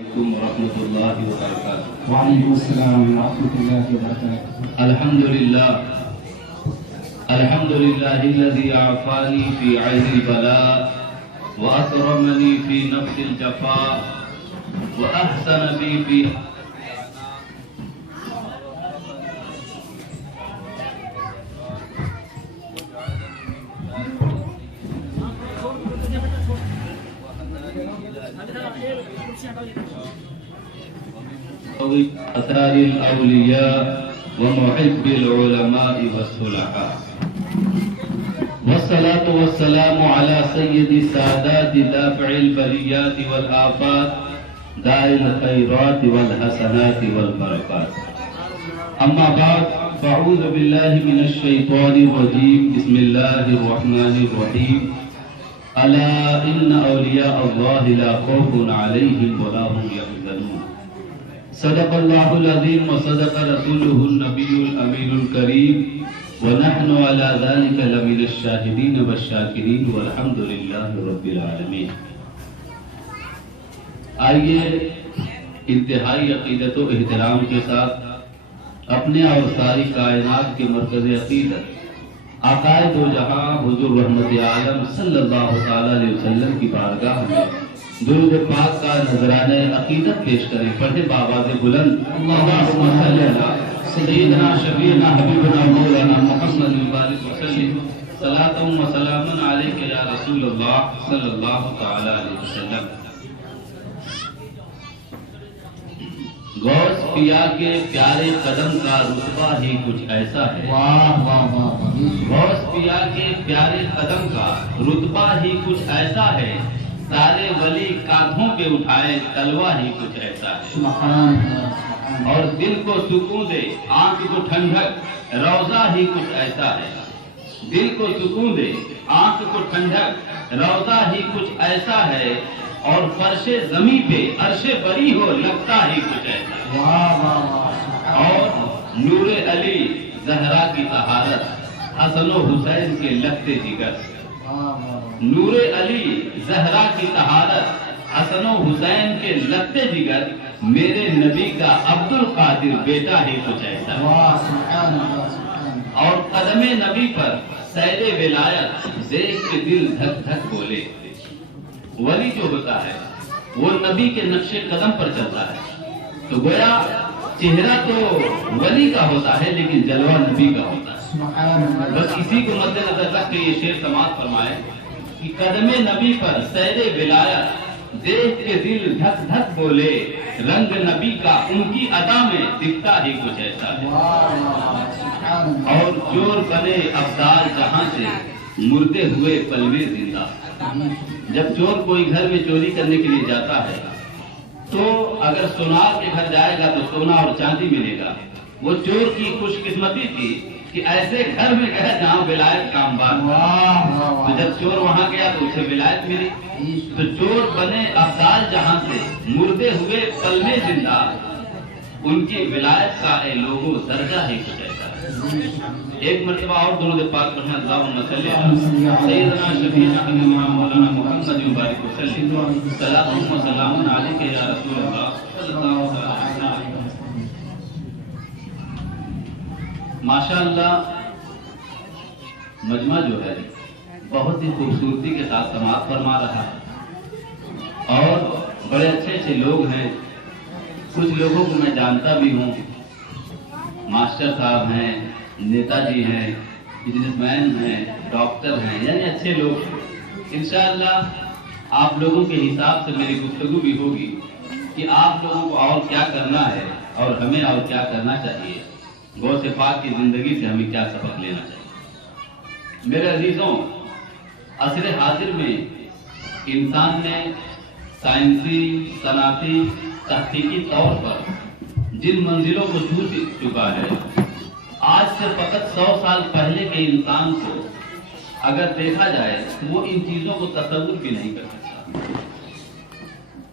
عليكم ورحمة الله وبركاته. وعليكم السلام ورحمة الله وبركاته. الحمد لله الذي عافاني في عين البلاء وأكرمني في نفس الجفاء وأحسن بي في أثار الأولياء ومحب العلماء والصلحاء، والصلاة والسلام على سيد السادات دافع البليات والآفات داعي الخيرات والحسنات والبركات. أما بعد، فأعوذ بالله من الشيطان الرجيم. بسم الله الرحمن الرحيم. ألا إن أولياء الله لا خوف عليهم ولا هم يحزنون. صدق الله العظيم وصدق رسوله النبي الأمين الكريم، ونحن على ذلك لمن الشاهدين والشاكرين والحمد لله رب العالمين. آئیے انتہائی عقیدت و احترام کے ساتھ اپنے اور ساری کائنات کے مرکز عقیدت آقائے دو جہاں حضور رحمت عالم صلی اللہ تعالی علیہ وسلم کی بارگاہ میں درود پاک کا نذرانہ عقیدت پیش کریں. پڑھیں بآواز بلند اللہم صلی علی سیدنا شفیعنا حبیبنا مولانا محمد مبارک وسلم صلاۃ و سلام علیک یا رسول اللہ صلی اللہ تعالی علیہ وسلم. غوث پیا کے پیارے قدم کا رتبہ ہی کچھ ایسا ہے. واہ واہ واہ. غوث پیا کے پیارے قدم کا رتبہ ہی کچھ ایسا ہے. سارے ولی کاندھوں پہ اٹھائے تلوا ہی کچھ ایسا ہے. سبحان اللہ. اور دل کو سکون دے آنکھ کو ٹھنڈک روضہ ہی کچھ ایسا ہے. دل کو سکون دے آنکھ کو ٹھنڈک روضہ ہی کچھ ایسا ہے. اور فرش زمین پہ عرش بری ہو لگتا ہی کچھ ایسا ہے. واہ واہ واہ. اور نور علی زہرا کی طہارت حسن و حسین کے لگتے جگر. نور علی زہرا کی طہارت حسن و حسین کے لگتے جگر. میرے نبی کا عبد القادر بیٹا ہی کچھ ایسا ہے. اور قدم نبی پر سیر ولایت دیکھ کے دل دھک دھک بولے. ولی جو ہوتا ہے وہ نبی کے نقش قدم پر چلتا ہے. تو گویا چہرہ تو ولی کا ہوتا ہے لیکن جلوہ نبی کا ہوتا ہے. بس اسی کو مد نظر رکھ کے یہ شعر سماعت فرمائے کہ قدم نبی پر سیر ولایت دیکھ کے دل دھک دھک بولے. رنگ نبی کا ان کی ادا میں دکھتا ہی کچھ ایسا ہے. اور چور بنے ابدال جہاں سے مردے ہوئے پلوے زندہ. جب چور کوئی گھر میں چوری کرنے کے لیے جاتا ہے تو اگر سونار کے گھر جائے گا تو سونا اور چاندی ملے گا. وہ چور کی خوش قسمتی تھی کہ ایسے گھر میں گیا جہاں ولایت کا انبار تھا. تو جب چور وہاں گیا تو اسے ولایت ملی. تو چور بنے ابدال جہاں سے مردے ہوئے پل میں زندہ. ان کی ولایت کا اے لوگوں درجہ ہی کچھ ایسا ہے. ایک مرتبہ اور درود پاک پڑھنا. اللہم صلی علی سیدنا شفیعنا حبیبنا مولانا محمد مبارک وسلم صلاۃ و سلام علیک یا رسول اللہ صلی اللہ علیہ وسلم. ماشاءاللہ مجمع جو ہے بہت ہی خوبصورتی کے ساتھ سماعت فرما رہا ہے اور بڑے اچھے اچھے لوگ ہیں. کچھ لوگوں کو میں جانتا بھی ہوں. ماسٹر صاحب ہیں, نیتا جی ہیں, بزنس مین ہیں, ڈاکٹر ہیں, یعنی اچھے لوگ. انشاءاللہ آپ لوگوں کے حساب سے میری گفتگو بھی ہوگی کہ آپ لوگوں کو اور کیا کرنا ہے اور ہمیں اور کیا کرنا چاہیے. غوث پاک کی زندگی سے ہمیں کیا سبق لینا چاہیے. میرے عزیزوں, عصر حاضر میں انسان نے سائنسی, صنعتی, تحقیقی طور پر جن منزلوں کو چھو چکا ہے, آج سے فقط 100 سال پہلے کے انسان کو اگر دیکھا جائے تو وہ ان چیزوں کو تصور بھی نہیں کر سکتا.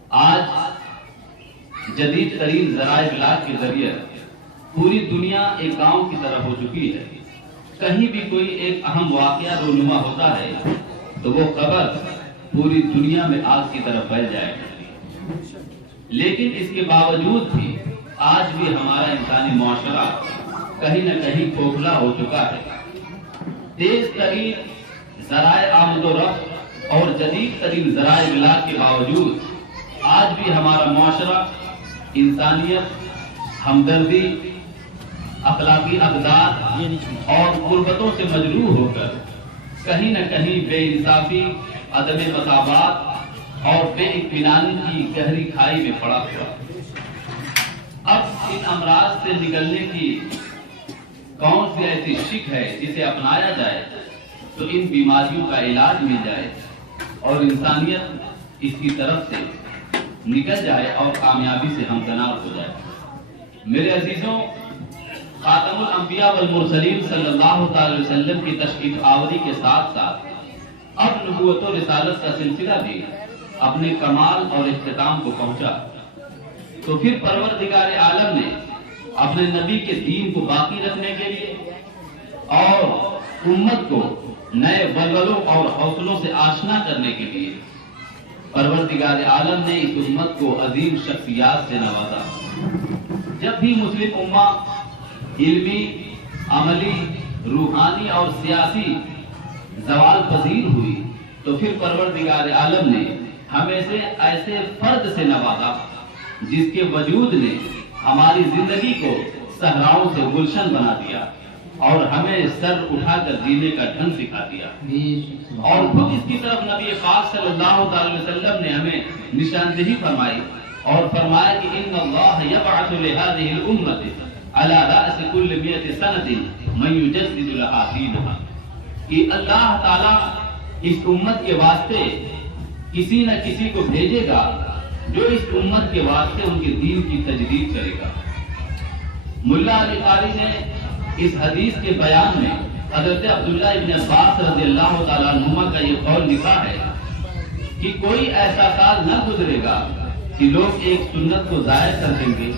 آج جدید ترین ذرائع ابلاغ کے ذریعے پوری دنیا ایک گاؤں کی طرح ہو چکی ہے. کہیں بھی کوئی ایک اہم واقعہ رونما ہوتا ہے تو وہ خبر پوری دنیا میں آگ کی طرف پھیل جائے گا. لیکن اس کے باوجود بھی آج بھی ہمارا انسانی معاشرہ کہیں نہ کہیں کھوکھلا ہو چکا ہے۔ تیز ترین ذرائع آمد و رفت اور جدید ترین ذرائع ابلاغ کے باوجود آج بھی ہمارا معاشرہ انسانیت، ہمدردی، اخلاقی اقدار اور قربتوں سے مجروح ہو کر کہیں نہ کہیں بے انصافی، عدم مساوات اور بے اطمینانی کی گہری کھائی میں پڑا ہوا۔ اب ان امراض سے نکلنے کی کون سی ایسی شک ہے جسے اپنایا جائے تو ان بیماریوں کا علاج مل جائے اور انسانیت اس کی طرف سے نکل جائے اور کامیابی سے ہمکنار ہو جائے۔ میرے عزیزوں، خاتم الانبیاء والمرسلین صلی اللہ تعالی وسلم کی تشریف آوری کے ساتھ ساتھ اب نبوت و رسالت کا سلسلہ بھی اپنے کمال اور اختتام کو پہنچا، تو پھر پروردگار عالم نے اپنے نبی کے دین کو باقی رکھنے کے لیے اور امت کو نئے ولولوں اور حوصلوں سے آشنا کرنے کے لیے پروردگار عالم نے اس امت کو عظیم شخصیات سے نوازا۔ جب بھی مسلم امہ علمی، عملی، روحانی اور سیاسی زوال پذیر ہوئی تو پھر پروردگار عالم نے ہمیں سے ایسے فرد سے نوازا جس کے وجود نے ہماری زندگی کو صحراؤں سے گلشن بنا دیا اور ہمیں سر اٹھا کر جینے کا ڈھنگ سکھا دیا، اور خود اس کی طرف نبی پاک صلی اللہ تعالی وسلم نے ہمیں نشاندہی فرمائی اور فرمایا کہ ان اللہ یبعث لهذه الامه على راس كل 100 سنه من يجدد لها دینها، کہ اللہ تعالی اس امت کے واسطے کسی نہ کسی کو بھیجے گا جو اس امت کے واسطے ان کے دین کی تجدید کرے گا۔ ملا علی قاری نے اس حدیث کے بیان میں حضرت عبداللہ ابن عباس رضی اللہ تعالیٰ عنہما کا یہ قول لکھا ہے کہ کوئی ایسا سال نہ گزرے گا کہ لوگ ایک سنت کو ضائع کر دیں گے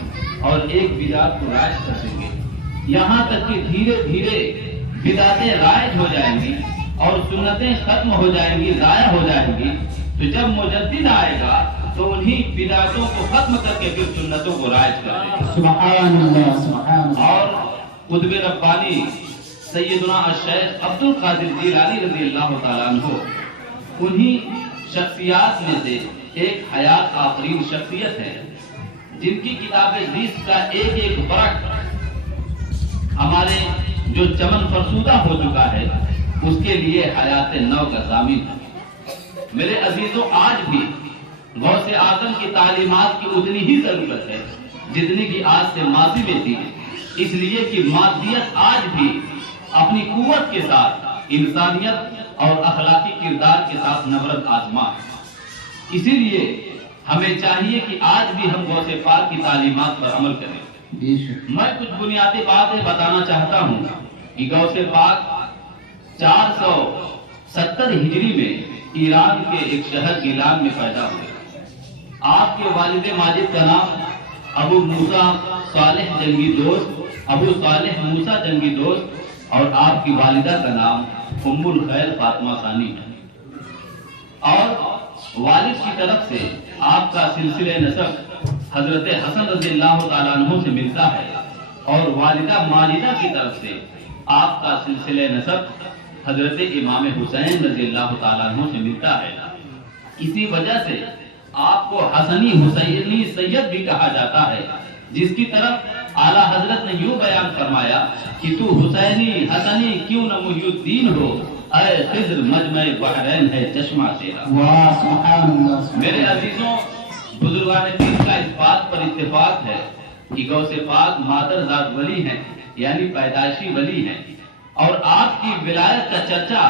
اور ایک بدعت کو رائج کر دیں گے، یہاں تک کہ دھیرے دھیرے بدعتیں رائج ہو جائیں گی اور سنتیں ختم ہو جائیں گی، ضائع ہو جائیں گی۔ تو جب مجدد آئے گا تو انہی بدعتوں کو ختم کر کے پھر سنتوں کو رائج کر دے گا۔ سبحان اللہ، سبحان اللہ۔ اور قطب ربانی سیدنا الشیخ عبد القادر جیلانی رضی اللہ تعالیٰ عنہ انہی شخصیات میں سے ایک حیات آفرین شخصیت ہے جن کی کتاب رزق کا ایک ایک برق ہمارے جو چمن فرسودہ ہو چکا ہے اس کے لیے حیات نو کا ضامن ہے۔ میرے عزیزوں، آج بھی غوث اعظم کی تعلیمات کی اتنی ہی ضرورت ہے جتنی کی آج سے ماضی میں تھی، اس لیے کہ مادیت آج بھی اپنی قوت کے ساتھ انسانیت اور اخلاقی کردار کے ساتھ نبرد آزما ہے۔ اسی لیے ہمیں چاہیے کہ آج بھی ہم غوث پاک کی تعلیمات پر عمل کریں۔ میں کچھ بنیادی باتیں بتانا چاہتا ہوں کہ غوث پاک 470 ہجری میں ایران کے ایک شہر گیلان میں پیدا ہوئے۔ آپ کے والد ماجد کا نام ابو موسیٰ صالح جنگی دوست، ابو صالح موسیٰ جنگی دوست، اور آپ کی والدہ کا نام ام الخیر فاطمہ ثانی ہے۔ اور والد کی طرف سے آپ کا سلسلہ نسب حضرت حسن رضی اللہ تعالیٰ عنہ سے ملتا ہے، اور والدہ ماجدہ کی طرف سے آپ کا سلسلہ نسب حضرت امام حسین رضی اللہ تعالیٰ عنہ سے ملتا ہے۔ اسی وجہ سے آپ کو حسنی حسینی سید بھی کہا جاتا ہے، جس کی طرف اعلیٰ حضرت نے یوں بیان فرمایا کہ تو حسینی حسنی کیوں نہ محی الدین ہو، اے خضر مجمع بحرین ہے چشمہ تیرا۔ سبحان اللہ۔ میرے عزیزوں، بزرگان دین کا اس بات پر اتفاق ہے کہ غوث پاک مادر ذات ولی ہیں، یعنی پیدائشی ولی ہیں، اور آپ کی ولایت کا چرچا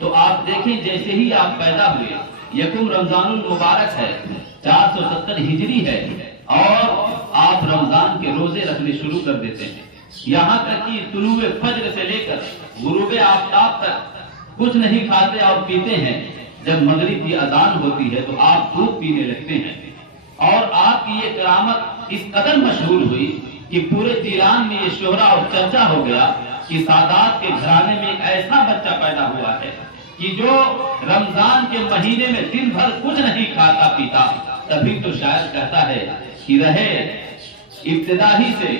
تو آپ دیکھیں جیسے ہی آپ پیدا ہوئے، یکم رمضان المبارک ہے، 470 ہجری ہے، اور آپ رمضان کے روزے رکھنے شروع کر دیتے ہیں، یہاں تک کہ طلوع فجر سے لے کر غروب آفتاب تک کچھ نہیں کھاتے اور پیتے ہیں۔ جب مغرب کی اذان ہوتی ہے تو آپ دودھ پینے لگتے ہیں، اور آپ کی یہ کرامت اس قدر مشہور ہوئی کہ پورے جیلان میں یہ شہرہ اور چرچا ہو گیا کہ سادات کے گھرانے میں ایک ایسا بچہ پیدا ہوا ہے کہ جو رمضان کے مہینے میں دن بھر کچھ نہیں کھاتا پیتا، تبھی تو شاید کہتا ہے کہ رہے ابتدا ہی سے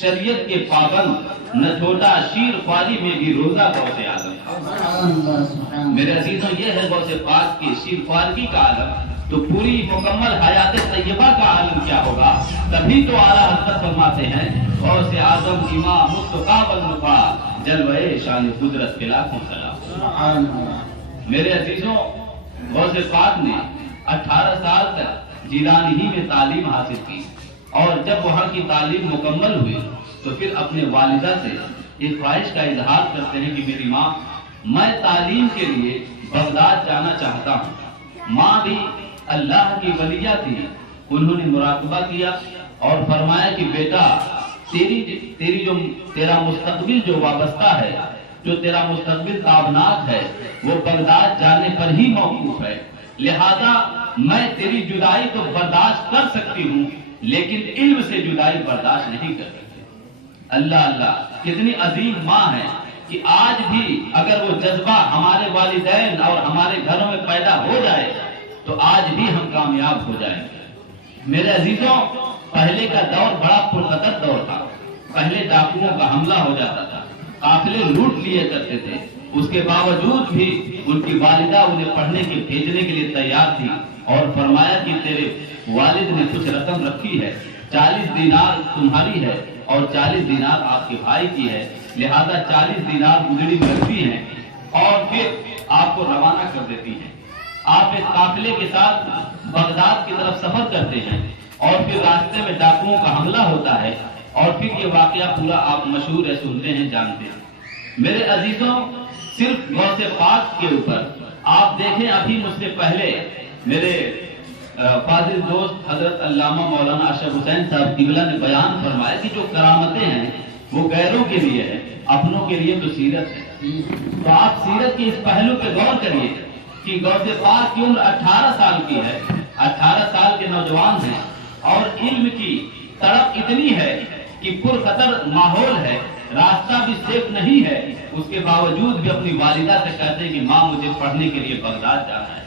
شریعت کے پابند، نہ چھوٹا شیر خواری میں بھی روزہ غوث اعظم تھا۔ میرے عزیزوں، یہ ہے غوث پاک کی شیر خوارگی کا عالم، تو پوری مکمل حیات طیبہ کا عالم کیا ہوگا؟ تبھی تو اعلیٰ حضرت فرماتے ہیں غوث اعظم امام مصطفیٰ والمفا جلوہ شان قدرت کے لاکھوں سلام۔ میرے عزیزوں، غوث پاک نے 18 سال تک جیلانی ہی میں تعلیم حاصل کی، اور جب وہاں کی تعلیم مکمل ہوئی تو پھر اپنے والدہ سے ایک خواہش کا اظہار کرتے ہیں کہ میری ماں، میں تعلیم کے لیے بغداد جانا چاہتا ہوں۔ ماں بھی اللہ کی ولیہ تھی، انہوں نے مراقبہ کیا اور فرمایا کہ بیٹا، تیرا مستقبل جو وابستہ ہے، جو تیرا مستقبل تابناک ہے، وہ بغداد جانے پر ہی موقوف ہے، لہذا میں تیری جدائی تو برداشت کر سکتی ہوں، لیکن علم سے جدائی برداشت نہیں کر سکتی۔ اللہ اللہ، کتنی عظیم ماں ہے کہ آج بھی اگر وہ جذبہ ہمارے والدین اور ہمارے گھروں میں پیدا ہو جائے تو آج بھی ہم کامیاب ہو جائیں گے۔ میرے عزیزوں، پہلے کا دور بڑا پرخطر دور تھا۔ پہلے ڈاکوؤں کا حملہ ہو جاتا تھا، قافلے لوٹ لیے کرتے تھے، اس کے باوجود بھی ان کی والدہ انہیں پڑھنے کے بھیجنے کے لیے تیار تھی، اور فرمایا کہ تیرے والد نے کچھ رقم رکھی ہے، 40 دینار تمہاری ہے اور 40 دینار آپ کے بھائی کی ہے، لہذا 40 دینار گزڑی میں رکھتی ہیں اور پھر آپ کو روانہ کر دیتی ہیں۔ آپ ایک قافلے کے ساتھ بغداد کی طرف سفر کرتے ہیں، اور پھر راستے میں ڈاکوؤں کا حملہ ہوتا ہے، اور پھر یہ واقعہ پورا آپ مشہور ہے، سنتے ہیں، جانتے ہیں۔ میرے عزیزوں، صرف غوث پاک کے اوپر آپ دیکھیں، ابھی مجھ سے پہلے میرے فاضل دوست حضرت علامہ مولانا اشرف حسین صاحب قبلہ نے بیان فرمایا کہ جو کرامتیں ہیں وہ غیروں کے لیے ہے، اپنوں کے لیے تو سیرت ہے۔ تو آپ سیرت کے اس پہلو پہ غور کریے کہ غوث پاک کی عمر 18 سال کی ہے، 18 سال کے نوجوان ہیں، اور علم کی تڑپ اتنی ہے کہ پرخطر ماحول ہے، راستہ بھی سیف نہیں ہے، اس کے باوجود بھی اپنی والدہ سے کہتے ہیں کہ ماں، مجھے پڑھنے کے لیے بغداد جانا ہے۔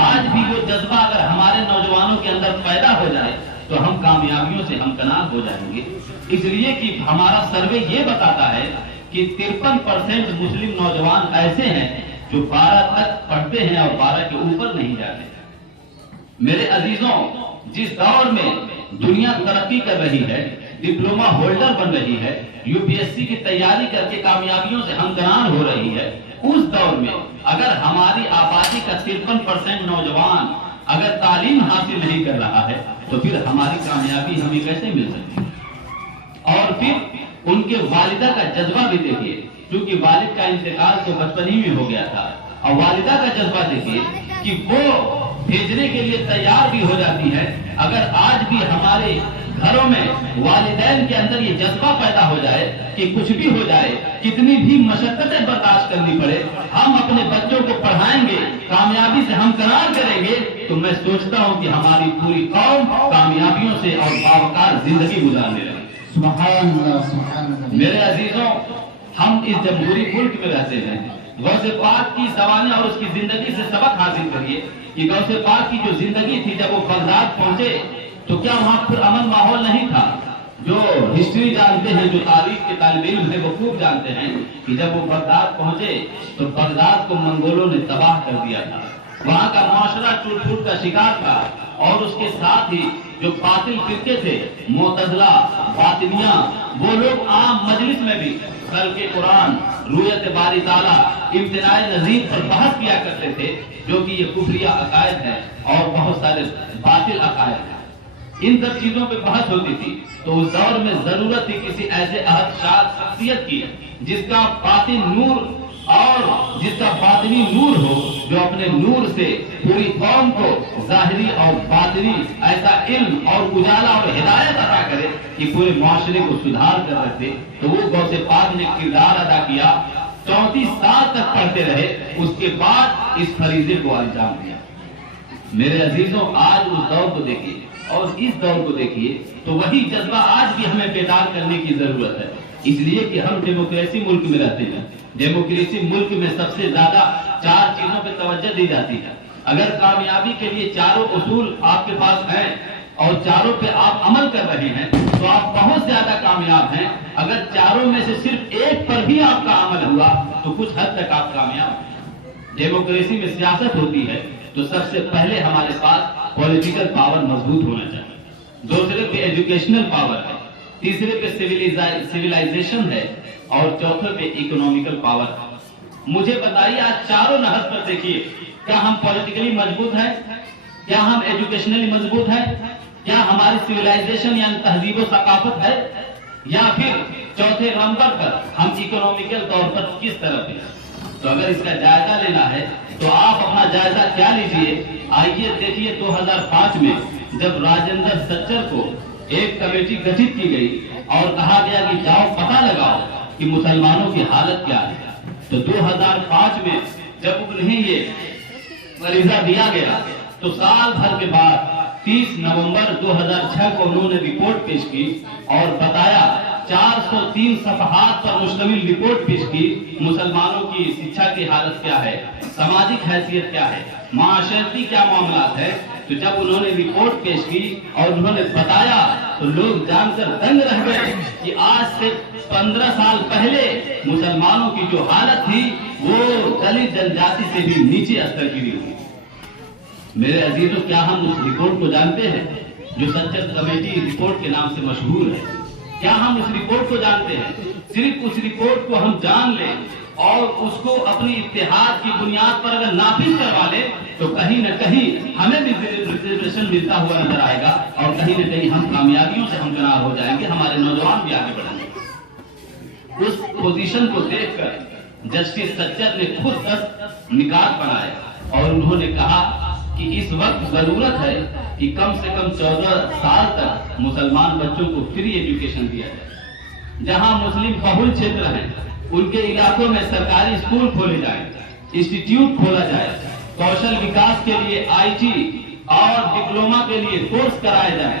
آج بھی وہ جذبہ اگر ہمارے نوجوانوں کے اندر پیدا ہو جائے تو ہم کامیابیوں سے ہمکنار ہو جائیں گے، اس لیے کہ ہمارا سروے یہ بتاتا ہے کہ 53% مسلم نوجوان ایسے ہیں جو 12 تک پڑھتے ہیں اور 12 کے اوپر نہیں جاتے۔ میرے عزیزوں، جس دور میں دنیا ترقی کر رہی ہے، ڈپلوما ہولڈر بن رہی ہے، یو پی ایس سی کی تیاری کر کے کامیابیوں سے ہمکنار ہو رہی ہے، اس دور میں اگر ہماری آبادی کا 53% نوجوان اگر تعلیم حاصل نہیں کر رہا ہے تو پھر ہماری کامیابی ہمیں کیسے مل سکتی ہے؟ اور پھر ان کے والدہ کا جذبہ بھی دیکھیے، کیونکہ والد کا انتقال تو بچپن ہی میں ہو گیا تھا، اور والدہ کا جذبہ دیکھیے کہ وہ بھیجنے کے لیے تیار بھی ہو جاتی ہے۔ اگر آج بھی ہمارے گھروں میں والدین کے اندر یہ جذبہ پیدا ہو جائے کہ کچھ بھی ہو جائے، کتنی بھی مشقتیں برداشت کرنی پڑے، ہم اپنے بچوں کو پڑھائیں گے، کامیابی سے ہمکنار کریں گے، تو میں سوچتا ہوں کہ ہماری پوری قوم کامیابیوں سے اور باوقار زندگی گزارنے لگے۔ سبحان اللہ، سبحان اللہ۔ میرے عزیزوں، ہم اس جمہوری ملک میں رہتے ہیں، غوث پاک کی زبانیں اور اس کی زندگی سے سبق حاصل کریے کہ غوث پاک کی جو زندگی تھی، جب وہ بغداد پہنچے تو کیا وہاں پر امن ماحول نہیں تھا؟ جو ہسٹری جانتے ہیں، جو تاریخ کے طالب علم ہیں، وہ خوب جانتے ہیں کہ جب وہ بغداد پہنچے تو بغداد کو منگولوں نے تباہ کر دیا تھا، وہاں کا معاشرہ ٹوٹ پھوٹ کا شکار تھا، اور اس کے ساتھ ہی جو باطل فرقے تھے، معتزلہ، باطنیہ، وہ لوگ عام مجلس میں بھی خلق قرآن، رویت باری تعالیٰ، امتناع نظیر پر بحث کیا کرتے تھے، جو کہ یہ کفریہ عقائد ہے اور بہت سارے باطل عقائد ہیں۔ ان سب چیزوں پہ بحث ہوتی تھی، تو اس دور میں ضرورت تھی کسی ایسے عہد شاد شخصیت کی جس کا باطن نور اور جس کا باطنی نور ہو، جو اپنے نور سے پوری قوم کو ظاہری اور باطنی ایسا علم اور اجالا اور ہدایت عطا کرے کہ پورے معاشرے کو سدھار کر رکھے۔ تو وہ غوث پاک نے کردار ادا کیا، 34 سال تک پڑھتے رہے، اس کے بعد اس فریضے کو انجام دیا۔ میرے عزیزوں، آج اس دور کو دیکھیے اور اس دور کو دیکھیے تو وہی جذبہ آج بھی ہمیں بیدار کرنے کی ضرورت ہے، اس لیے کہ ہم ڈیموکریسی ملک میں رہتے ہیں۔ ڈیموکریسی ملک میں سب سے زیادہ 4 چیزوں پہ توجہ دی جاتی ہے۔ اگر کامیابی کے لیے چاروں اصول آپ کے پاس ہیں اور چاروں پہ آپ عمل کر رہے ہیں تو آپ بہت زیادہ کامیاب ہیں. اگر چاروں میں سے صرف ایک پر بھی آپ کا عمل ہوا تو کچھ حد تک آپ کامیاب ہیں. ڈیموکریسی میں سیاست ہوتی ہے تو سب سے پہلے ہمارے پاس پولیٹیکل پاور مضبوط ہونا چاہیے. دوسرے پہ ایجوکیشنل پاور ہے, تیسرے پہ سویلائزیشن ہے, اور چوتھے پہ اکنامیکل پاور ہے. مجھے بتائیے آج چاروں نہج پر دیکھیے, کیا ہم پولیٹیکلی مضبوط ہیں؟ کیا ہم ایجوکیشنلی مضبوط ہیں؟ کیا ہماری سویلائزیشن یعنی تہذیب و ثقافت ہے؟ یا پھر چوتھے نمبر پر ہم اکنامیکل طور پر کس طرف ہیں؟ تو اگر اس کا جائزہ لینا ہے تو آپ اپنا جائزہ کیا لیجئے. آئیے دیکھیے 2005 میں جب راجندر سچر کو ایک کمیٹی گٹھت کی گئی اور کہا گیا کہ جاؤ پتہ لگاؤ کہ مسلمانوں کی حالت کیا ہے, تو 2005 میں جب انہیں یہ فریضہ دیا گیا تو سال بھر کے بعد 30 نومبر 2006 کو انہوں نے رپورٹ پیش کی اور بتایا, 403 صفحات پر مشتمل رپورٹ پیش کی, مسلمانوں کی شکشا کی حالت کیا ہے, سماجک حیثیت کیا ہے, معاشرتی کیا معاملات ہے. تو جب انہوں نے رپورٹ پیش کی اور انہوں نے بتایا تو لوگ جان کر دنگ رہ گئے کہ آج سے 15 سال پہلے مسلمانوں کی جو حالت تھی وہ دلت جن جاتی سے بھی نیچے استر گری ہوئی. میرے عزیزوں, کیا ہم اس رپورٹ کو جانتے ہیں جو سچر کمیٹی رپورٹ کے نام سے مشہور ہے؟ کیا ہم اس رپورٹ کو جانتے ہیں؟ صرف اس رپورٹ کو ہم جان لیں اور اس کو اپنی اتحاد کی بنیاد پر اگر نافذ کروا لیں تو کہیں نہ کہیں ہمیں بھی ریزرویشن ملتا ہوا نظر آئے گا, اور کہیں نہ کہیں ہم کامیابیوں سے ہمکنار ہو جائیں گے, ہمارے نوجوان بھی آگے بڑھیں گے. اس پوزیشن کو دیکھ کر جسٹس سچر نے خود 10 نکات بنائے اور انہوں نے کہا کہ اس وقت ضرورت ہے کہ کم سے کم 14 سال تک مسلمان بچوں کو فری ایجوکیشن دیا جائے. جہاں مسلم بہل چھیتر ہیں ان کے علاقوں میں سرکاری اسکول کھولے جائیں, انسٹیٹیوٹ کھولا جائے, کوشل وکاس کے لیے IT اور ڈپلوما کے لیے کورس کرائے جائیں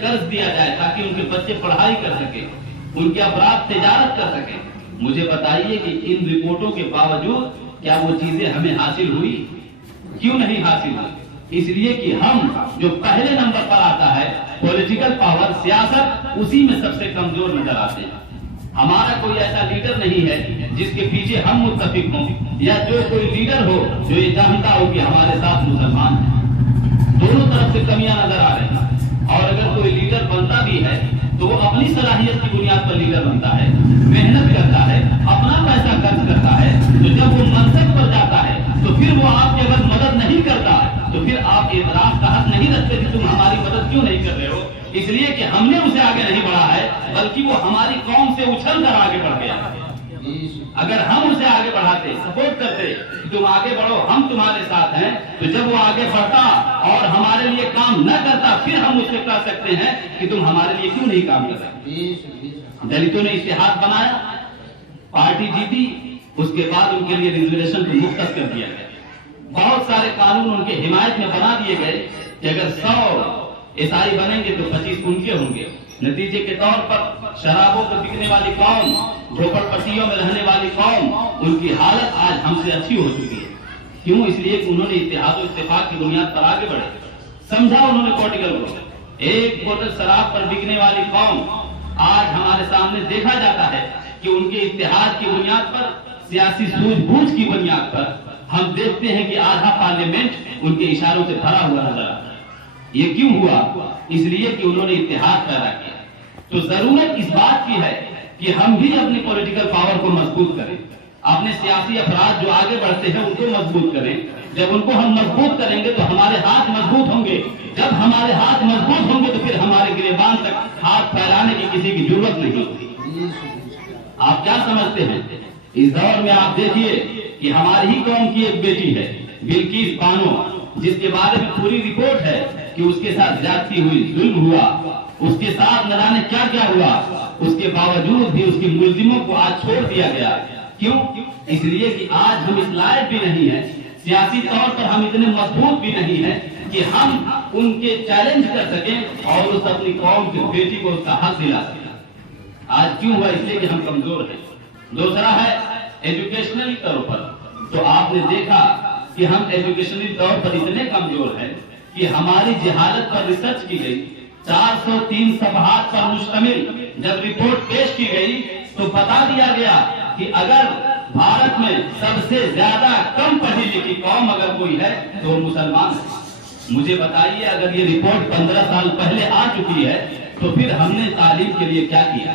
قرض دیا جائے تاکہ ان کے بچے پڑھائی کر سکیں, ان کے افراد تجارت کر سکیں. مجھے بتائیے کہ ان رپورٹوں کے باوجود کیا وہ چیزیں ہمیں حاصل ہوئی؟ کیوں نہیں حاصل ہوئی؟ اس لیے کہ ہم جو پہلے نمبر پر آتا ہے پولیٹیکل پاور, سیاست, اسی میں سب سے کمزور نظر آتے ہیں. ہمارا کوئی ایسا لیڈر نہیں ہے جس کے پیچھے ہم متفق ہوں, یا جو کوئی لیڈر ہو جو یہ جانتا ہو کہ ہمارے ساتھ مسلمان ہیں. دونوں طرف سے کمیاں نظر آ رہی ہیں. اور اگر کوئی لیڈر بنتا بھی ہے تو وہ اپنی صلاحیت کی بنیاد پر لیڈر بنتا ہے, محنت کرتا ہے, اپنا پیسہ خرچ کرتا ہے. تو جب وہ منصب پر جاتا ہے تو پھر وہ آپ کی اگر مدد نہیں کرتا تو پھر آپ اعتراض کا حق نہیں رکھتے کہ تم ہماری مدد کیوں نہیں کر رہے ہو. اس لیے کہ ہم نے اسے آگے نہیں بڑھا ہے بلکہ وہ ہماری قوم سے اچھل کر آگے بڑھ گیا. اگر ہم اسے آگے بڑھاتے, سپورٹ کرتے کہ تم آگے بڑھو, ہم تمہارے ساتھ ہیں, تو جب وہ آگے بڑھتا اور ہمارے لیے کام نہ کرتا پھر ہم اس سے کہہ سکتے ہیں کہ تم ہمارے لیے کیوں نہیں کام کر رہے. دلتوں نے اتحاد بنایا, پارٹی جیتی, اس کے بعد ان کے لیے ریزرویشن کو مختص کر دیا گیا. بہت سارے قانون ان کے حمایت میں بنا دیے گئے کہ اگر 100 عیسائی بنیں گے تو 25 ان کے ہوں گے. نتیجے کے طور پر شرابوں پر بکنے والی قوم, جھوپڑ پٹیوں میں رہنے والی قوم, ان کی حالت آج ہم سے اچھی ہو چکی ہے. کیوں؟ اس لیے کہ انہوں نے اتحاد و اتفاق کی بنیاد پر آگے بڑھے, سمجھا انہوں نے پولیٹیکل کو. ایک بوتل شراب پر بکنے والی قوم آج ہمارے سامنے دیکھا جاتا ہے کہ ان کے اتحاد کی بنیاد پر, سیاسی سوجھ بوجھ کی بنیاد پر ہم دیکھتے ہیں کہ آدھا پارلیمنٹ ان کے اشاروں سے بھرا ہوا نظر آتا ہے. یہ کیوں ہوا؟ اس لیے کہ انہوں نے اتحاد پیدا کیا. تو ضرورت اس بات کی ہے کہ ہم بھی اپنی پولیٹیکل پاور کو مضبوط کریں, اپنے سیاسی افراد جو آگے بڑھتے ہیں ان کو مضبوط کریں. جب ان کو ہم مضبوط کریں گے تو ہمارے ہاتھ مضبوط ہوں گے. جب ہمارے ہاتھ مضبوط ہوں گے تو پھر ہمارے گریبان تک ہاتھ پھیلانے کی کسی کی ضرورت نہیں ہوتی. آپ کیا سمجھتے ہیں؟ اس دور میں آپ دیکھیے کہ ہماری ہی قوم کی ایک بیٹی ہے بلقیس بانو, جس کے بارے میں پوری رپورٹ ہے کہ اس کے ساتھ زیادتی ہوئی, ظلم ہوا, اس کے ساتھ نہ جانے کیا کیا ہوا. اس کے باوجود بھی اس کے ملزموں کو آج چھوڑ دیا گیا. کیوں؟ اس لیے کہ آج ہم اس لائق بھی نہیں ہیں, سیاسی طور پر ہم اتنے مضبوط بھی نہیں ہیں کہ ہم ان کے چیلنج کر سکیں اور اس اپنی قوم کی بیٹی کو اس کا حق دلا سکیں. آج کیوں ہوا؟ اس لیے کہ ہم کمزور ہیں. دوسرا ہے ایجوکیشنل طور پر. تو آپ نے دیکھا کہ ہم ایجوکیشنل طور پر اتنے کمزور ہیں کہ کہ ہماری جہالت پر ریسرچ کی گئی، 403 صفحات پر مشتمل جب رپورٹ پیش کی گئی تو بتا دیا گیا کہ اگر بھارت میں سب سے زیادہ کم پڑھی لکھی قوم اگر کوئی ہے تو وہ مسلمان ہے۔ مجھے بتائیے اگر یہ رپورٹ 15 سال پہلے آ چکی ہے تو پھر ہم نے تعلیم کے لیے کیا کیا؟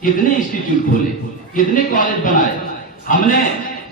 کتنے انسٹیٹیوٹ کھولے، کتنے کالج بنائے، ہم نے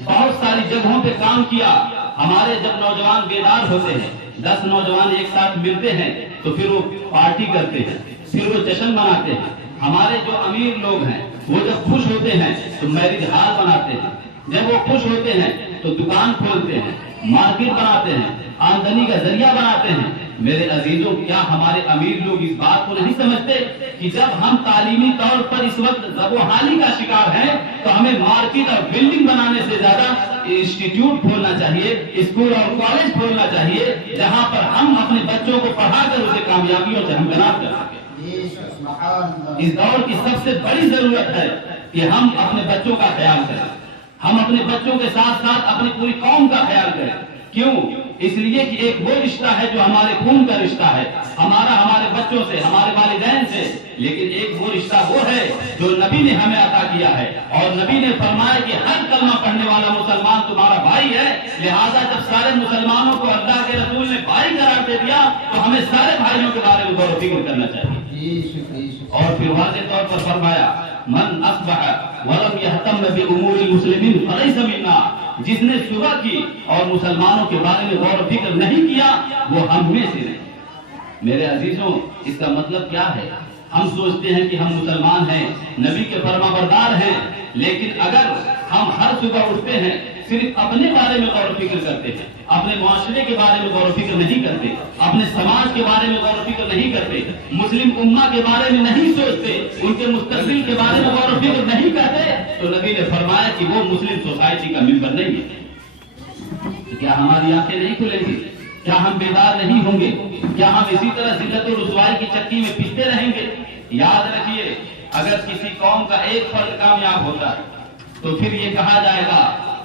بہت ساری جگہوں پہ کام کیا۔ ہمارے جب نوجوان بیدار ہوتے ہیں، 10 نوجوان ایک ساتھ ملتے ہیں تو پھر وہ پارٹی کرتے ہیں، پھر وہ جشن مناتے ہیں۔ ہمارے جو امیر لوگ ہیں وہ جب خوش ہوتے ہیں تو میرج ہال بناتے ہیں، جب وہ خوش ہوتے ہیں تو دکان کھولتے ہیں، مارکیٹ بناتے ہیں، آمدنی کا ذریعہ بناتے ہیں۔ میرے عزیزوں، کیا ہمارے امیر لوگ اس بات کو نہیں سمجھتے کہ جب ہم تعلیمی طور پر اس وقت زبوحالی کا شکار ہیں تو ہمیں مارکیٹ اور بلڈنگ بنانے سے زیادہ انسٹیٹیوٹ کھولنا چاہیے، اسکول اور کالج کھولنا چاہیے، جہاں پر ہم اپنے بچوں کو پڑھا کر اسے کامیابیوں سے ہمکنار کر سکیں۔ اس دور کی سب سے بڑی ضرورت ہے کہ ہم اپنے بچوں کا خیال کریں، ہم اپنے بچوں کے ساتھ ساتھ اپنی پوری قوم کا خیال کریں۔ کیوں؟ اس لیے کہ ایک وہ رشتہ ہے جو ہمارے خون کا رشتہ ہے، ہمارے بچوں سے، ہمارے والدین سے، لیکن ایک وہ رشتہ وہ ہے جو نبی نے ہمیں عطا کیا ہے، اور نبی نے فرمایا کہ ہر کلمہ پڑھنے والا مسلمان تمہارا بھائی ہے۔ لہذا جب سارے مسلمانوں کو اللہ کے رسول نے بھائی قرار دے دیا تو ہمیں سارے بھائیوں کے بارے میں غور و فکر کرنا چاہیے۔ اور پھر واضح طور پر فرمایا من اصبح ولم يهتم بامور المسلمين فليس منا، جس نے صبح کی اور مسلمانوں کے بارے میں غور و فکر نہیں کیا وہ ہم میں سے نہیں۔ میرے عزیزوں، اس کا مطلب کیا ہے؟ ہم سوچتے ہیں کہ ہم مسلمان ہیں، نبی کے فرما بردار ہیں، لیکن اگر ہم ہر صبح اٹھتے ہیں صرف اپنے بارے میں غور و فکر کرتے ہیں، اپنے معاشرے کے بارے میں غور و فکر نہیں کرتے، اپنے سماج کے بارے میں غور و فکر نہیں کرتے، مسلم امہ کے بارے میں نہیں سوچتے، ان کے مستقبل کے بارے میں غور و فکر نہیں کرتے، تو نبی نے فرمایا کہ وہ مسلم سوسائٹی کا ممبر نہیں ہے۔ کیا ہماری آنکھیں نہیں کھلیں گی؟ کیا ہم بیدار نہیں ہوں گے؟ کیا ہم اسی طرح ذلت و رسوائی کی چکی میں پیستے رہیں گے؟ یاد رکھیے، اگر کسی قوم کا ایک فرد کامیاب ہوتا ہے تو پھر یہ کہا جائے گا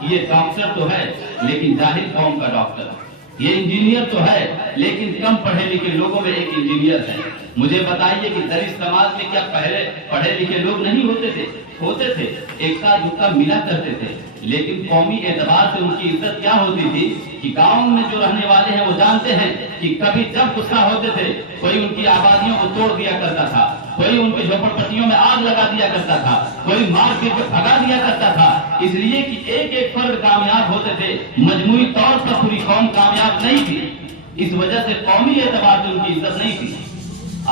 یہ ڈاکٹر تو ہے لیکن جاہل قوم کا ڈاکٹر، یہ انجینئر تو ہے لیکن کم پڑھے لکھے لوگوں میں ایک انجینئر ہے۔ مجھے بتائیے کہ درس سماج میں کیا پہلے پڑھے لکھے لوگ نہیں ہوتے تھے، ایک ساتھ جھکا ملا کرتے تھے، لیکن قومی اعتبار سے ان کی عزت کیا ہوتی تھی کہ گاؤں میں جو رہنے والے ہیں وہ جانتے ہیں کہ کبھی جب غصہ ہوتے تھے کوئی ان کی آبادیوں کو توڑ دیا کرتا تھا، کوئی ان کے جھوپڑ پٹیوں میں آگ لگا دیا کرتا تھا، کوئی مار کے بھگا دیا کرتا تھا، اس لیے کہ ایک ایک فرد کامیاب ہوتے تھے، مجموعی طور پر پوری قوم کامیاب نہیں تھی، اس وجہ سے قومی اعتبار سے ان کی عزت نہیں تھی۔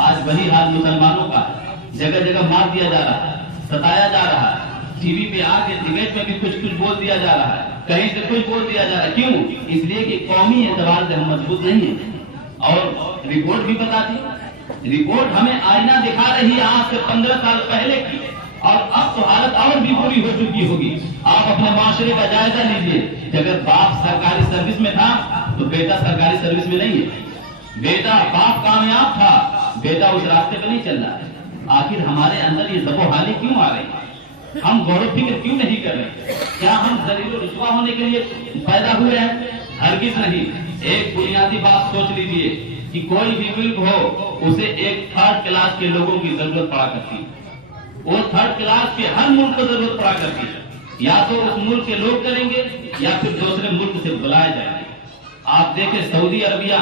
آج وہی حال مسلمانوں کا ہے، جگہ جگہ مار دیا جا رہا ہے، ستایا جا رہا ہے، ٹی وی پہ آ کے ڈیبیٹ میں بھی کچھ بول دیا جا رہا ہے، کہیں سے کچھ بول دیا جا رہا ہے۔ کیوں؟ اس لیے کہ قومی اعتبار سے ہم مضبوط نہیں ہیں۔ اور رپورٹ بھی بتا دی، رپورٹ ہمیں آئینہ دکھا رہی ہے آج سے 15 سال پہلے کی، اور اب تو حالت اور بھی بری ہو چکی ہوگی۔ آپ اپنے معاشرے کا جائزہ لیجئے کہ اگر باپ سرکاری سروس میں تھا تو بیٹا سرکاری سروس میں نہیں ہے، بیٹا باپ کامیاب تھا بیٹا اس راستے پہ نہیں چل رہا ہے۔ آخر ہمارے اندر یہ زبوحالی کیوں آ رہی ہے؟ ہم غور و فکر کیوں نہیں کر رہے؟ کیا ہم ذلیل و رسوا ہونے کے لیے پیدا ہوئے ہیں؟ ہرگز نہیں۔ ایک بنیادی بات سوچ لیجئے کہ کوئی بھی ملک ہو اسے ایک 3rd کلاس کے لوگوں کی ضرورت پڑا کرتی ہے، وہ 3rd کلاس کے ہر ملک کو ضرورت پڑا کرتی ہے، یا تو اس ملک کے لوگ کریں گے یا پھر دوسرے ملک سے بلائے جائیں گے۔ آپ دیکھیں سعودی عربیہ،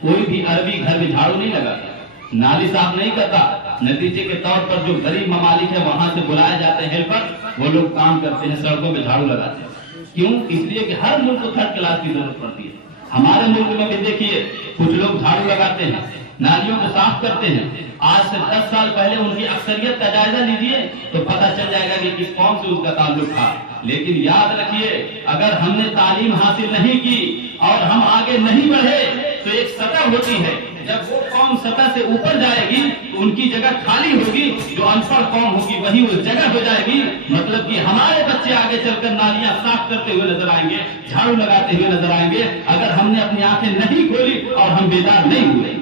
کوئی بھی عربی گھر میں جھاڑو نہیں لگاتا، نالی صاف نہیں کرتا، نتیجے کے طور پر جو غریب ممالک ہیں وہاں سے بلائے جاتے ہیں ہیلپر، وہ لوگ کام کرتے ہیں، سڑکوں پہ جھاڑو لگاتے ہیں۔ کیوں؟ اس لیے کہ ہر ملک کو 3rd کلاس کی ضرورت پڑتی ہے۔ ہمارے ملک میں بھی دیکھیے کچھ لوگ جھاڑو لگاتے ہیں، نالیوں کو صاف کرتے ہیں۔ آج سے 10 سال پہلے ان کی اکثریت کا جائزہ لیجئے تو پتہ چل جائے گا کہ کس قوم سے اس کا تعلق تھا۔ لیکن یاد رکھیے، اگر ہم نے تعلیم حاصل نہیں کی اور ہم آگے نہیں بڑھے تو ایک سطح ہوتی ہے، جب وہ قوم سطح سے اوپر جائے گی تو ان کی جگہ خالی ہوگی، جو ان پڑھ قوم ہوگی وہی اس جگہ ہو جائے گی۔ مطلب کہ ہمارے بچے آگے چل کر نالیاں صاف کرتے ہوئے نظر آئیں گے، جھاڑو لگاتے ہوئے نظر آئیں گے، اگر ہم نے اپنی آنکھیں نہیں کھولی اور ہم بیدار نہیں ہوئے۔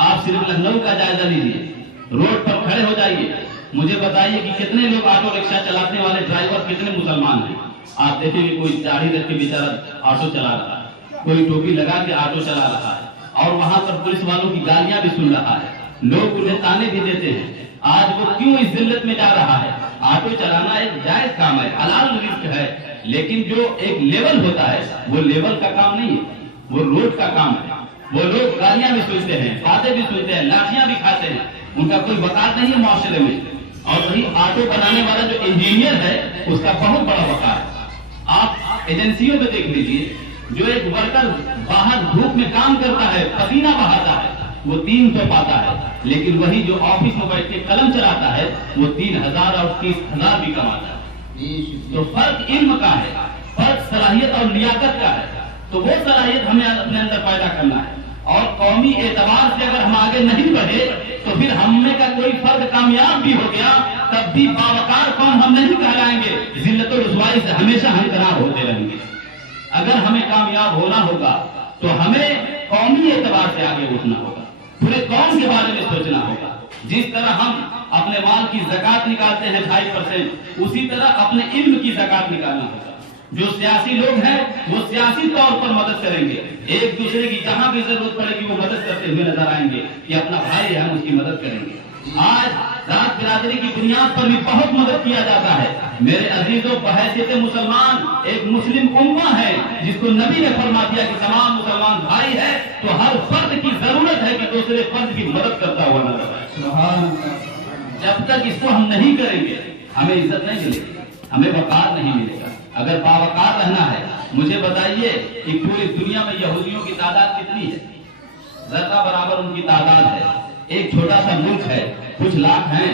آپ صرف لکھنؤ کا جائزہ لیجیے، روڈ پر کھڑے ہو جائیے، مجھے بتائیے کہ کتنے لوگ آٹو رکشہ چلانے والے ڈرائیور کتنے مسلمان ہیں؟ آپ دیکھیں گے کوئی داڑھی رکھ کے بیچارہ آٹو چلا رہا ہے، کوئی ٹوپی لگا کے آٹو چلا رہا ہے اور وہاں پر پولیس والوں کی گالیاں بھی سن رہا ہے, لوگ انہیں تانے بھی دیتے ہیں. آج وہ کیوں اس ذلت میں جا رہا ہے؟ آٹو چلانا ایک جائز کام ہے, حلال رزق ہے, لیکن جو ایک لیول ہوتا ہے وہ لیول کا کام نہیں ہے, وہ روڈ کا کام ہے. وہ لوگ گالیاں بھی سنتے ہیں, باتیں بھی سنتے ہیں, لاٹھیاں بھی کھاتے ہیں, ان کا کوئی وقار نہیں ہے معاشرے میں. اور وہی آٹو بنانے والا جو انجینئر ہے اس کا بہت بڑا وقار ہے. آپ ایجنسیوں میں دیکھ لیجیے, جو ایک ورکر باہر دھوپ میں کام کرتا ہے, پسینہ بہاتا ہے, وہ 300 پاتا ہے, لیکن وہی جو آفس میں بیٹھ کے قلم چلاتا ہے وہ 3000 اور 30,000 بھی کماتا ہے. تو فرق علم کا ہے, فرق صلاحیت اور لیاقت کا ہے. تو وہ صلاحیت ہمیں اپنے اندر پیدا کرنا ہے. اور قومی اعتبار سے اگر ہم آگے نہیں بڑھے تو پھر ہم میں کا کوئی فرد کامیاب بھی ہو گیا تب بھی باوقار قوم ہم نہیں کہلائیں گے. ذلت و رسوائی سے ہمیشہ ہم خراب ہوتے رہیں گے. اگر ہمیں کامیاب ہونا ہوگا تو ہمیں قومی اعتبار سے آگے اٹھنا ہوگا, پورے قوم کے بارے میں سوچنا ہوگا. جس طرح ہم اپنے مال کی زکات نکالتے ہیں 2.5%, اسی طرح اپنے علم کی زکات نکالنا ہوگا. جو سیاسی لوگ ہیں وہ سیاسی طور پر مدد کریں گے, ایک دوسرے کی جہاں بھی ضرورت پڑے گی وہ مدد کرتے ہوئے نظر آئیں گے کہ اپنا بھائی ہے ہم اس کی مدد کریں گے. آج ذات برادری کی بنیاد پر بھی بہت مدد کیا جاتا ہے. میرے عزیزوں, بحیثیت مسلمان ایک مسلم امہ ہے جس کو نبی نے فرما دیا کہ تمام مسلمان بھائی ہے, تو ہر فرد کی ضرورت ہے کہ دوسرے فرد کی مدد کرتا ہوا نظر آئے. سبحان اللہ. جب تک اس کو ہم نہیں کریں گے ہمیں عزت نہیں ملے گی, ہمیں وقار نہیں ملے گا. اگر باوقار رہنا ہے, مجھے بتائیے کہ پوری دنیا میں یہودیوں کی تعداد کتنی ہے؟ ذرہ برابر ان کی تعداد ہے. ایک چھوٹا سا ملک ہے, کچھ لاکھ ہیں,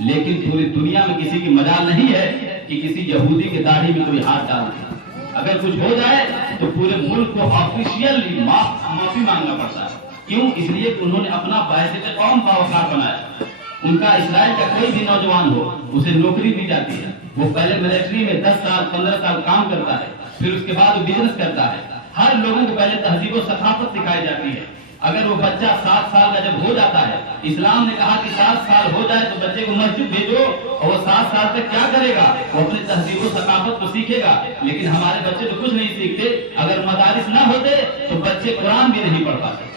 لیکن پوری دنیا میں کسی کی مجال نہیں ہے کہ کسی یہودی کی داڑھی میں کوئی ہاتھ ڈال دے. اگر کچھ ہو جائے تو پورے ملک کو آفیشیلی معافی مانگنا پڑتا ہے. کیوں؟ اس لیے کہ انہوں نے اپنا باعث قوم باوقار بنایا. ان کا اسرائیل کا کوئی بھی نوجوان ہو اسے نوکری دی جاتی ہے, وہ پہلے ملٹری میں 10 سال 15 سال کام کرتا ہے, پھر اس کے بعد وہ بزنس کرتا ہے. ہر لوگوں کو پہلے تہذیب و ثقافت سکھائی جاتی ہے. اگر وہ بچہ 7 سال کا جب ہو جاتا ہے, اسلام نے کہا کہ 7 سال ہو جائے تو بچے کو مسجد بھیجو, اور وہ 7 سال تک کیا کرے گا؟ وہ اپنی تہذیب و ثقافت کو سیکھے گا. لیکن ہمارے بچے تو کچھ نہیں سیکھتے. اگر مدارس نہ ہوتے تو بچے قرآن بھی نہیں پڑھ پاتے.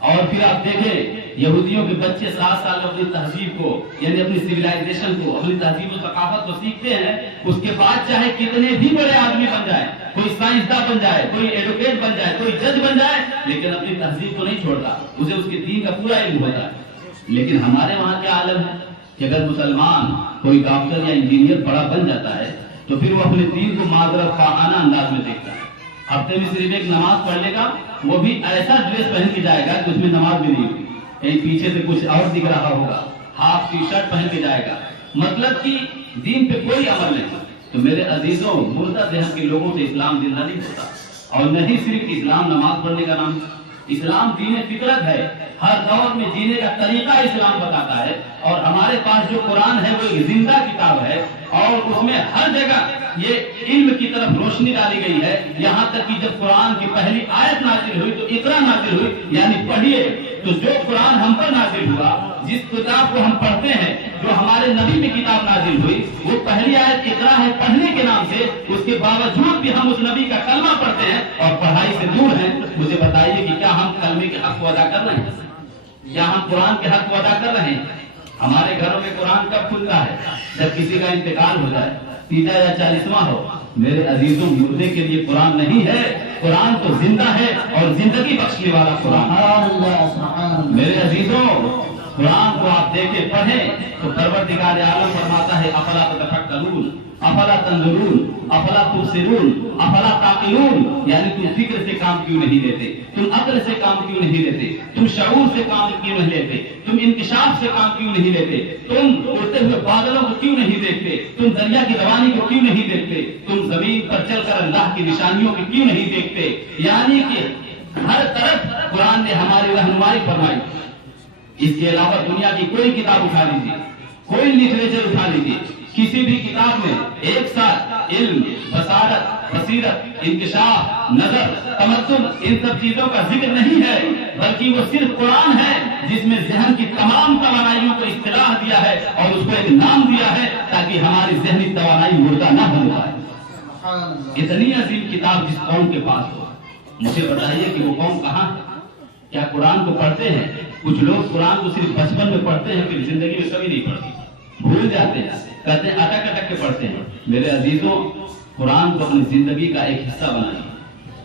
اور پھر آپ دیکھیں یہودیوں کے بچے 7 سال میں اپنی تہذیب کو, یعنی اپنی سویلائزیشن کو, اپنی تہذیب و ثقافت کو سیکھتے ہیں. اس کے بعد چاہے کتنے بھی بڑے آدمی بن جائے, کوئی سائنسداں بن جائے, کوئی ایڈوکیٹ بن جائے, کوئی جج بن جائے, لیکن اپنی تہذیب کو نہیں چھوڑتا. اسے اس کے دین کا پورا علم ہوتا ہے. لیکن ہمارے وہاں کیا عالم ہے کہ اگر مسلمان کوئی ڈاکٹر یا انجینئر بڑا بن جاتا ہے تو پھر وہ اپنے دین کو معذرت خواہانہ انداز میں دیکھتا ہے. ہفتے میں صرف ایک نماز پڑھ لے گا, وہ بھی ایسا ڈریس پہن کے جائے گا کہ اس میں نماز بھی نہیں ہوگی, کہیں پیچھے سے کچھ اور دکھ رہا ہوگا, ہاف ٹی شرٹ پہن کے جائے گا, مطلب کہ دین پہ کوئی عمل نہیں. تو میرے عزیزوں, مردہ ذہن کے لوگوں سے اسلام زندہ نہیں ہوتا. اور نہیں صرف اسلام نماز پڑھنے کا نام, اسلام دین فطرت ہے. ہر دور میں جینے کا طریقہ اسلام بتاتا ہے. اور ہمارے پاس جو قرآن ہے وہ ایک زندہ کتاب ہے, اور اس میں ہر جگہ یہ علم کی طرف روشنی ڈالی گئی ہے. یہاں تک کہ جب قرآن کی پہلی آیت نازل ہوئی تو اقرا نازل ہوئی, یعنی پڑھیے. تو جو قرآن ہم پر نازل ہوا, جس کتاب کو ہم پڑھتے ہیں, جو ہمارے نبی میں کتاب نازل ہوئی, وہ پہلی آیت اقرا ہے پڑھنے کے نام سے. اس کے باوجود بھی ہم اس نبی کا کلمہ پڑھتے ہیں اور پڑھائی سے دور ہیں. مجھے بتائیے کہ کیا ہم کلمے کے حق کو ادا کر رہے ہیں, یا ہم قرآن کے حق کو ادا کر رہے ہیں؟ ہمارے گھروں میں قرآن کب کھلتا ہے؟ جب کسی کا انتقال ہو جائے, 30 یا 40واں ہو. میرے عزیزوں, مردے کے لیے قرآن نہیں ہے, قرآن تو زندہ ہے اور زندگی بخشنے والا قرآن. میرے عزیزوں, قرآن کو آپ دیکھیں پڑھیں تو پروردگار عالم فرماتا ہے افلا تتفکرون, افلا تنظرون, افلا تبصرون, افلا تعقلون. یعنی تم فکر سے کام کیوں نہیں لیتے, تم عقل سے کام کیوں نہیں لیتے, تم شعور سے کام کیوں نہیں لیتے, تم انکشاف سے کام کیوں نہیں لیتے, تم اڑتے ہوئے بادلوں کو کیوں نہیں دیکھتے, تم دریا کی روانی کو کیوں نہیں دیکھتے, تم زمین پر چل کر اللہ کی نشانیوں کو کیوں نہیں دیکھتے. یعنی کہ ہر طرف قرآن نے ہماری رہنمائی فرمائی. اس کے علاوہ دنیا کی کوئی کتاب اٹھا لیجیے, کوئی لٹریچر اٹھا لیجیے, کسی بھی کتاب میں ایک ساتھ علم, بصارت, بصیرت, انکشاف, نظر, تمدن, ان سب چیزوں کا ذکر نہیں ہے, بلکہ وہ صرف قرآن ہے جس میں ذہن کی تمام توانائیوں کو اصطلاح دیا ہے اور اس کو ایک نام دیا ہے تاکہ ہماری ذہنی توانائی مردہ نہ ہو پائے. اتنی عظیم کتاب جس قوم کے پاس ہو, مجھے بتائیے کہ وہ قوم کہاں ہے؟ کیا قرآن کو پڑھتے ہیں؟ کچھ لوگ قرآن کو صرف بچپن میں پڑھتے ہیں، پھر زندگی میں کبھی نہیں پڑھتے، بھول جاتے ہیں، کہتے ہیں اٹک اٹک کے پڑھتے ہیں۔ میرے عزیزوں، قرآن کو اپنی زندگی کا ایک حصہ بنائیے۔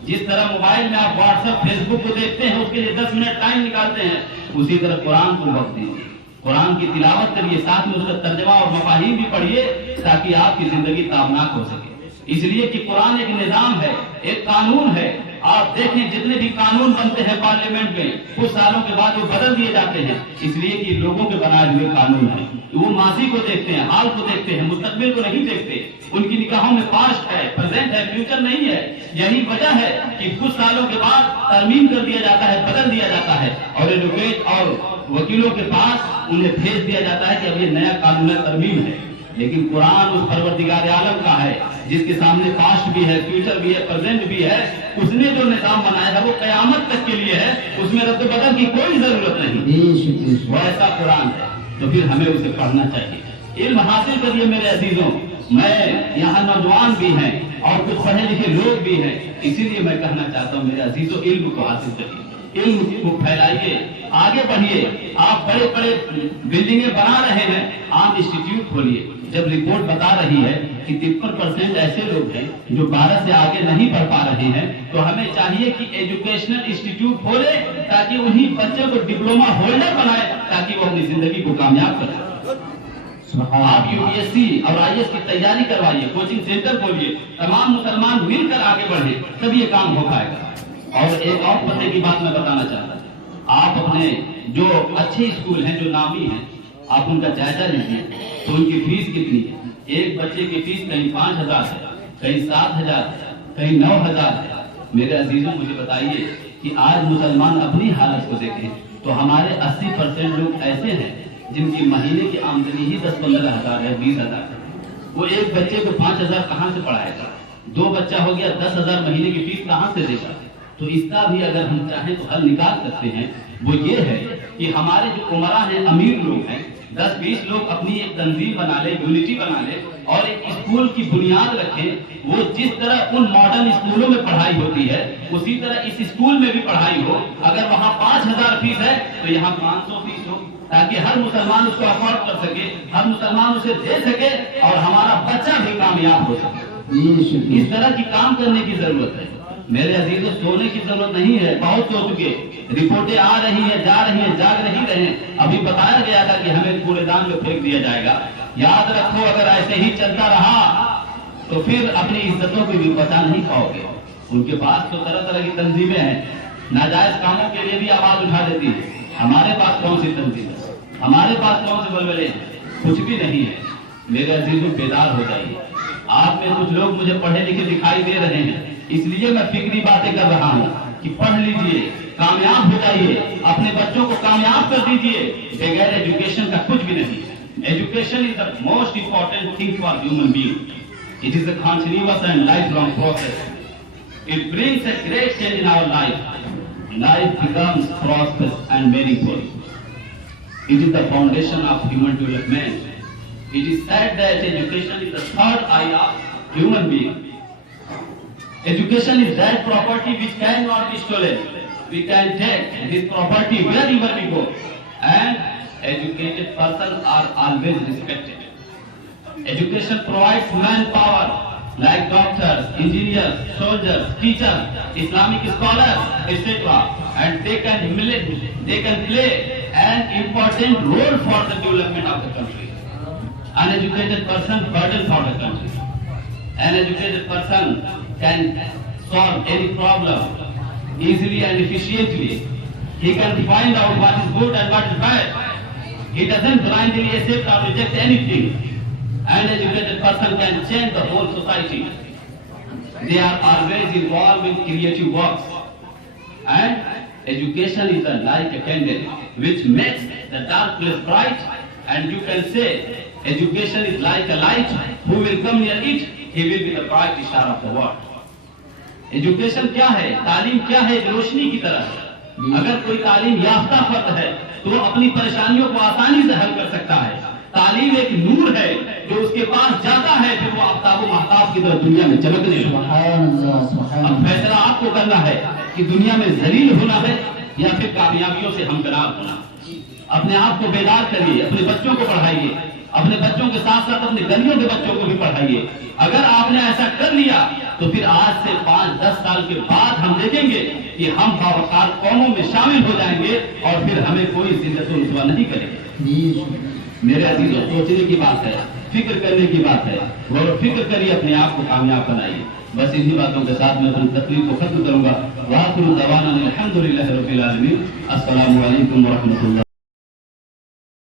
جس طرح موبائل میں آپ واٹس ایپ فیس بک کو دیکھتے ہیں، اس کے لیے 10 منٹ ٹائم نکالتے ہیں، اسی طرح قرآن کو وقت دیجیے، قرآن کی تلاوت کریے، ساتھ میں اس کا ترجمہ اور مفاہیم بھی پڑھیے تاکہ آپ کی زندگی تابناک ہو سکے۔ اس لیے کہ قرآن ایک نظام ہے، ایک قانون ہے۔ آپ دیکھیں جتنے بھی قانون بنتے ہیں پارلیمنٹ میں، کچھ سالوں کے بعد وہ بدل دیے جاتے ہیں، اس لیے کہ لوگوں کے بنائے ہوئے قانون ہیں۔ وہ ماضی کو دیکھتے ہیں، حال کو دیکھتے ہیں، مستقبل کو نہیں دیکھتے۔ ان کی نگاہوں میں پاسٹ ہے، پریزنٹ ہے، فیوچر نہیں ہے۔ یہی وجہ ہے کہ کچھ سالوں کے بعد ترمیم کر دیا جاتا ہے، بدل دیا جاتا ہے، اور ایڈوکیٹ اور وکیلوں کے پاس انہیں بھیج دیا جاتا ہے کہ اب یہ نیا قانون ترمیم ہے۔ لیکن قرآن اس پروردگار عالم کا ہے جس کے سامنے پاسٹ بھی ہے، فیوچر بھی ہے، پریزنٹ بھی ہے۔ اس نے جو نظام بنایا ہے وہ قیامت تک کے لیے ہے، اس میں رد و بدل کی کوئی ضرورت نہیں۔ وہ ایسا قرآن ہے، تو پھر ہمیں اسے پڑھنا چاہیے۔ علم حاصل کریے میرے عزیزوں۔ میں یہاں نوجوان بھی ہیں اور کچھ پڑھے لکھے لوگ بھی ہیں، اسی لیے میں کہنا چاہتا ہوں میرے عزیزوں، علم کو حاصل کریے، علم کو پھیلائیے، آگے بڑھیے۔ آپ بڑے بڑے بلڈنگیں بنا رہے ہیں، آپ انسٹیٹیوٹ کھولیے۔ جب رپورٹ بتا رہی ہے کہ 53% ایسے لوگ ہیں جو 12 سے آگے نہیں پڑھ پا رہے ہیں، تو ہمیں چاہیے کہ ایجوکیشنل انسٹیٹیوٹ کھولے تاکہ انہی بچوں کو ڈپلوما ہولڈر بنائے تاکہ وہ اپنی زندگی کو کامیاب کریں۔ آپ UPSC اور IAS کی تیاری کروائیے، کوچنگ سینٹر کھولیے، تمام مسلمان مل کر آگے بڑھے، تب یہ کام ہو پائے گا۔ اور ایک اور پتے کی بات میں بتانا چاہتا ہوں، آپ اپنے جو اچھے اسکول ہیں، جو نامی ہیں، آپ ان کا جائزہ لیجیے تو ان کی فیس کتنی ہے۔ ایک بچے کی فیس کہیں 5,000 ہے، کہیں 7,000 ہے، کہیں 9,000 ہے۔ میرے عزیزوں مجھے بتائیے کہ آج مسلمان اپنی حالت کو دیکھیں تو ہمارے 80% لوگ ایسے ہیں جن کی مہینے کی آمدنی ہی 10-15 ہزار ہے، 20,000 ہے۔ وہ ایک بچے کو 5,000 کہاں سے پڑھائے گا؟ 2 بچہ ہو گیا، 10,000 مہینے کی فیس کہاں سے دے گا؟ تو اس کا بھی اگر ہم چاہیں تو حل نکال سکتے ہیں۔ وہ یہ ہے کہ ہمارے جو عمرا ہیں، امیر لوگ ہیں، 10-20 لوگ اپنی ایک تنظیم بنا لے، یونٹی بنا لے اور ایک اسکول کی بنیاد رکھیں۔ وہ جس طرح ان ماڈرن اسکولوں میں پڑھائی ہوتی ہے اسی طرح اس اسکول میں بھی پڑھائی ہو۔ اگر وہاں 5,000 فیس ہے تو یہاں 500 فیس ہو، تاکہ ہر مسلمان اس کو افورڈ کر سکے، ہر مسلمان اسے دے سکے اور ہمارا بچہ بھی کامیاب ہو سکے۔ اس طرح کی کام کرنے کی ضرورت ہے میرے عزیزوں، سونے کی ضرورت نہیں ہے۔ بہت سو چکے، رپورٹیں آ رہی ہیں، جا رہی ہیں، جاگ نہیں رہے ہیں۔ ابھی بتایا گیا تھا کہ ہمیں کوڑے دان میں پھینک دیا جائے گا۔ یاد رکھو، اگر ایسے ہی چلتا رہا تو پھر اپنی عزتوں کی بھی بچا نہیں پاؤ گے۔ ان کے پاس تو طرح طرح کی تنظیمیں ہیں، ناجائز کاموں کے لیے بھی آواز اٹھا دیتی ہے۔ ہمارے پاس کون سی تنظیم ہے؟ ہمارے پاس کون سے بلبلے ہیں؟ کچھ بھی نہیں ہے۔ میرے عزیزوں بیدار ہو جائیے۔ آپ میں کچھ لوگ مجھے پڑھے لکھے دکھائی دے رہے ہیں، اس لیے میں فکری باتیں کر رہا ہوں کہ پڑھ لیجئے، کامیاب ہو جائیے، اپنے بچوں کو کامیاب کر دیجئے۔ بغیر ایجوکیشن کا کچھ بھی نہیں۔ Education is the most important thing for human being. It is a continuous and lifelong process. It brings a great change in our life. Life becomes prosperous and meaningful. It is the foundation of human development. It is said that education is the third eye of human being. Education is that property which cannot be stolen. We can take this property wherever we go, and educated persons are always respected. Education provides manpower like doctors, engineers, soldiers, teachers, Islamic scholars, etc. And they can play an important role for the development of the country. An educated person burden for the country. An educated person can solve any problem easily and efficiently. He can find out what is good and what is bad. He doesn't blindly accept or reject anything. An educated person can change the whole society. They are always involved in creative works. And education is like a candle which makes the dark place bright. And you can say education is like a light. Who will come near it, he will be the bright star of the world. Education کیا ہے؟ تعلیم کیا ہے؟ ایک روشنی کی طرح ہے۔ اگر کوئی تعلیم یافتہ فرد ہے تو وہ اپنی پریشانیوں کو آسانی سے حل کر سکتا ہے۔ تعلیم ایک نور ہے جو اس کے پاس جاتا ہے، پھر وہ آفتاب و مہتاب کی طرح دنیا میں چمکنے لگتا ہے۔ اب فیصلہ آپ کو کرنا ہے کہ دنیا میں ذلیل ہونا ہے یا پھر کامیابیوں سے ہمکنار ہونا. اپنے آپ کو بیدار کریے، اپنے بچوں کو پڑھائیے، اپنے بچوں کے ساتھ ساتھ اپنے گلیوں کے بچوں کو بھی پڑھائیے. اگر آپ نے ایسا کر لیا تو پھر آج سے 5-10 سال کے بعد ہم دیکھیں گے کہ ہم باوقار قوموں میں شامل ہو جائیں گے اور پھر ہمیں کوئی ذلت و رسوا نہیں کرے گا. میرے عزیزوں، سوچنے کی بات ہے، فکر کرنے کی بات ہے، غور و فکر کریے، اپنے آپ کو کامیاب بنائیے. بس انہی باتوں کے ساتھ میں اپنی تقریر کو ختم کروں گا. وآخر دعوانا الحمدللہ رب العالمین. السلام علیکم ورحمۃ اللہ.